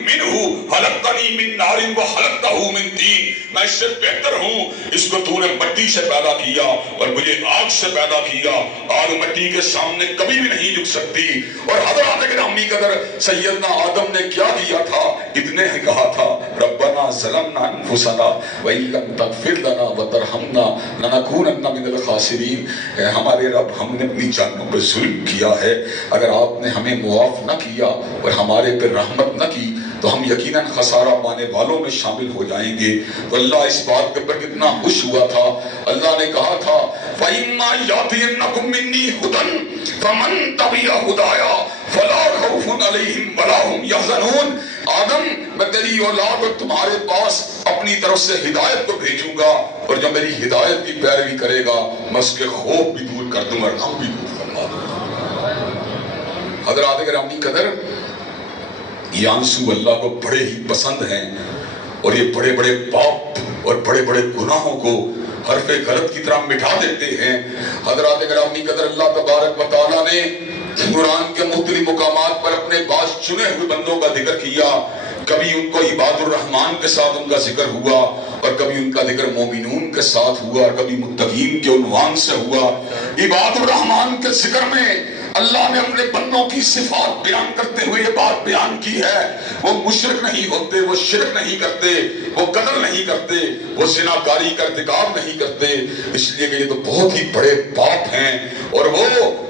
منہ خلقتنی من نار وخلقتہ من طین، میں اس سے بہتر ہوں، اس کو تو نے مٹی سے پیدا کیا اور مجھے آگ سے پیدا کیا، آگ مٹی کے سامنے کبھی بھی نہیں جھک سکتی۔ اور حضرات گرامی قدر سیدنا آدم نے کیا کیا تھا؟ اتنے ہی کہا تھا ربنا ظلمنا انفسنا وان لم تغفر لنا وترحمنا لنکونن من الخاسرین، اے ہمارے رب ہم نے اپنی جانوں پہ ظلم کیا ہے، اگر آپ نے ہمیں معاف نہ کیا اور ہمارے پہ رحمت نہ کی تو ہم یقیناً خسارہ پانے والوں میں شامل ہو جائیں گے۔ تو اللہ اس بات کے پر کتنا خوش ہوا تھا، اللہ نے کہا تھا فَإِمَّا يَأْتِيَنَّكُم مِّنِّي هُدًى فَمَن تَبِعَ هُدَايَ فَلَا خَوْفٌ عَلَيْهِمْ وَلَا هُمْ يَحْزَنُونَ۔ آدم میں تیری اولاد اور تمہارے پاس اپنی طرف سے ہدایت کو بھیجوں گا، اور جب میری ہدایت کی پیروی کرے گا میں اس کے خوف بھی دور کر دوں اور غم بھی دور فرما دوں۔ حضرات گرامی قدر، یہ آنسو اللہ کو بڑے ہی پسند ہیں، اور یہ بڑے بڑے پاپ اور بڑے بڑے گناہوں کو حرف غلط کی طرح مٹا دیتے ہیں۔ حضرات گرامی قدر، اللہ تبارک و تعالیٰ نے قرآن کے مختلف مقامات پر اپنے بعض چنے ہوئے بندوں کا ذکر کیا، کبھی ان کو عباد الرحمن کے ساتھ ان کا ذکر ہوا، اور کبھی ان کا ذکر مومنون کے ساتھ ہوا، اور کبھی متقین کے عنوان سے ہوا۔ عباد الرحمن کے ذکر میں اللہ نے اپنے بندوں کی صفات بیان کرتے ہوئے یہ بات بیان کی ہے، وہ مشرک نہیں ہوتے، وہ شرک نہیں کرتے، وہ قتل نہیں کرتے، وہ زناکاری کا ارتکاب نہیں کرتے، اس لیے کہ یہ تو بہت ہی بڑے پاپ ہیں، اور وہ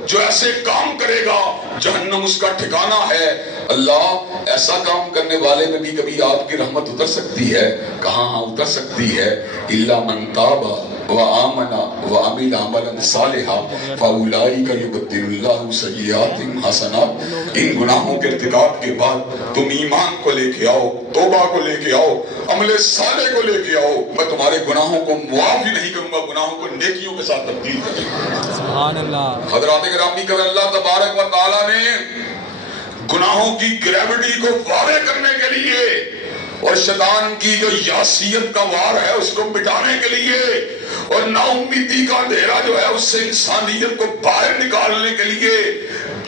جو ایسے کام کرے گا جہنم اس کا ٹھکانہ ہے۔ اللہ ایسا کام کرنے والے میں بھی کبھی آپ کی رحمت اتر سکتی ہے؟ کہاں ہاں اتر سکتی ہے۔ الا من تاب وآمن وعمل عملا صالحا فاولئک یبدل اللہ سیئاتہم حسنات۔ ان گناہوں کے ارتکاب کے بعد تم ایمان کو لے کے آؤ، توبہ کو لے کے آؤ، عمل صالح کو لے کے آؤ، میں تمہارے گناہوں کو معاف ہی نہیں کروں گا، گناہوں کو نیکیوں کے ساتھ تبدیل کروں گا۔ سبحان اللہ۔ حضرات گرامی قدر، اللہ تبارک و تعالیٰ نے گناہوں کی گریوٹی کو واضح کرنے کے لیے اور شیطان کی جو یاسیت کا وار ہے اس کو مٹانے کے لیے اور نا امیدی کا اندھیرا جو ہے اس سے انسانیت کو باہر نکالنے کے لیے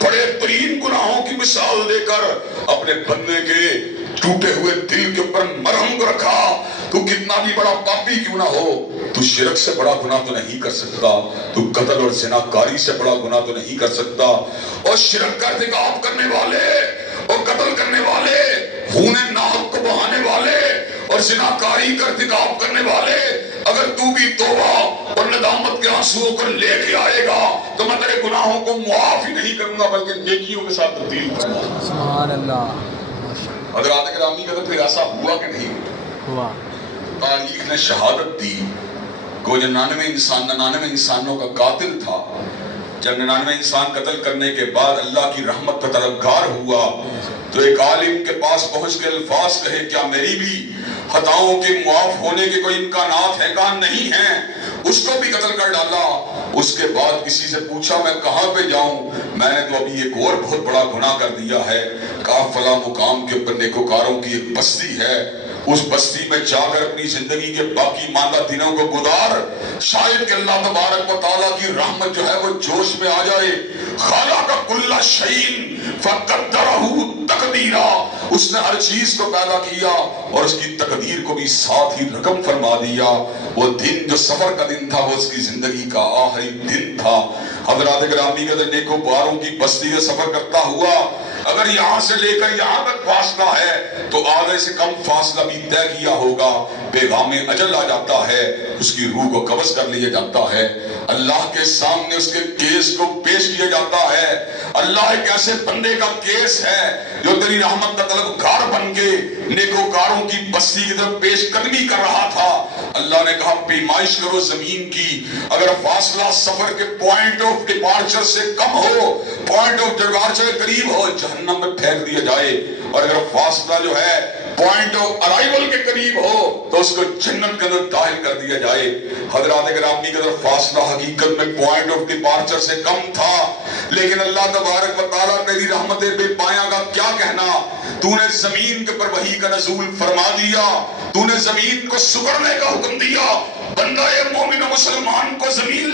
بڑے ترین گناہوں کی مثال دے کر اپنے بندے کے ٹوٹے ہوئے دل کے اوپر مرہم کو رکھا۔ تو کتنا بھی بڑا پاپی کیوں نہ ہو، تو شرک سے بڑا گناہ تو نہیں کر سکتا، تو قتل اور زناکاری سے بڑا گناہ تو نہیں کر سکتا، اور شرک کا ارتکاب کرنے والے اور قتل کرنے والے، خون ناحق کو بہانے والے اور زناکاری کا ارتکاب کرنے والے، اگر تو بھی توبہ اور ندامت کے آنسوؤں کو لے کے آئے گا تو میں تیرے گناہوں کو معاف ہی نہیں کروں گا بلکہ نیکیوں کے ساتھ تبدیل کروں گا۔ سبحان اللہ۔ حضرات گرامی کا تو پھر ایسا ہوا کہ نہیں ہوا؟ تاریخ نے شہادت دی کہ وہ جو 99 انسانوں کا قاتل تھا، جب 99 انسان قتل کرنے کے بعد اللہ کی رحمت کا طلبگار ہوا تو ایک عالم کے پاس پہنچ کے الفاظ کہے کیا میری بھی خطاؤں کے معاف ہونے کے کوئی امکانات ہیں؟ کہا نہیں ہیں، اس کو بھی قتل کر ڈالا۔ اس کے بعد کسی سے پوچھا میں کہاں پہ جاؤں، میں نے تو ابھی ایک اور بہت بڑا گناہ کر دیا ہے۔ کہا فلاں مقام کے اوپر نیکوکاروں کی ایک بستی ہے، اس بستی میں جا کر اپنی زندگی کے باقی ماندہ دنوں کو گزار، شاید کہ اللہ تبارک و تعالیٰ کی رحمت جو ہے وہ جوش میں آ جائے۔ خالق کل شیء فقدرہ تقدیرا، اس نے ہر چیز کو پیدا کیا اور اس کی تقدیر کو بھی ساتھ ہی رقم فرما دیا۔ وہ دن جو سفر کا دن تھا وہ اس کی زندگی کا آخری دن تھا۔ حضرات گرامی کے نیکوکاروں کی بستی کا سفر کرتا ہوا اگر یہاں سے لے کر یہاں تک فاصلہ ہے تو آدھے سے کم فاصلہ بھی طے کیا ہوگا، پیغام اجل آ جاتا ہے، اس کی روح کو قبض کر لیا جاتا ہے، اللہ کے سامنے اس کے کیس کو پیش کیا جاتا ہے۔ اللہ ایک ایسے بندے کا کیس ہے جو تیری رحمت کا طلبگار بن کے نیکوکاروں کی بستی کی طرف پیش قدمی کر رہا تھا۔ اللہ نے کہا پیمائش کرو زمین کی، اگر فاصلہ سفر کے پوائنٹ آف ڈپارچر سے کم ہو، پوائنٹ آف ڈپارچر کے قریب ہو، جہنم میں پھینک دیا جائے، اور اگر فاصلہ جو ہے پوائنٹ آف ارائیول کے قریب ہو تو اس کو جنت کے اندر داخل کر دیا جائے۔ حضرات گرامی کے اندر فاصلہ حقیقت میں پوائنٹ آف ڈپارچر سے کم تھا، لیکن اللہ تبارک و تعالیٰ تیری رحمت بے پایاں کا کیا کہنا، تو نے زمین کے پر وحی کا نزول فرما دیا، تو نے زمین کو سکڑنے کا حکم دیا، بندہ مومن و مسلمان کو زمین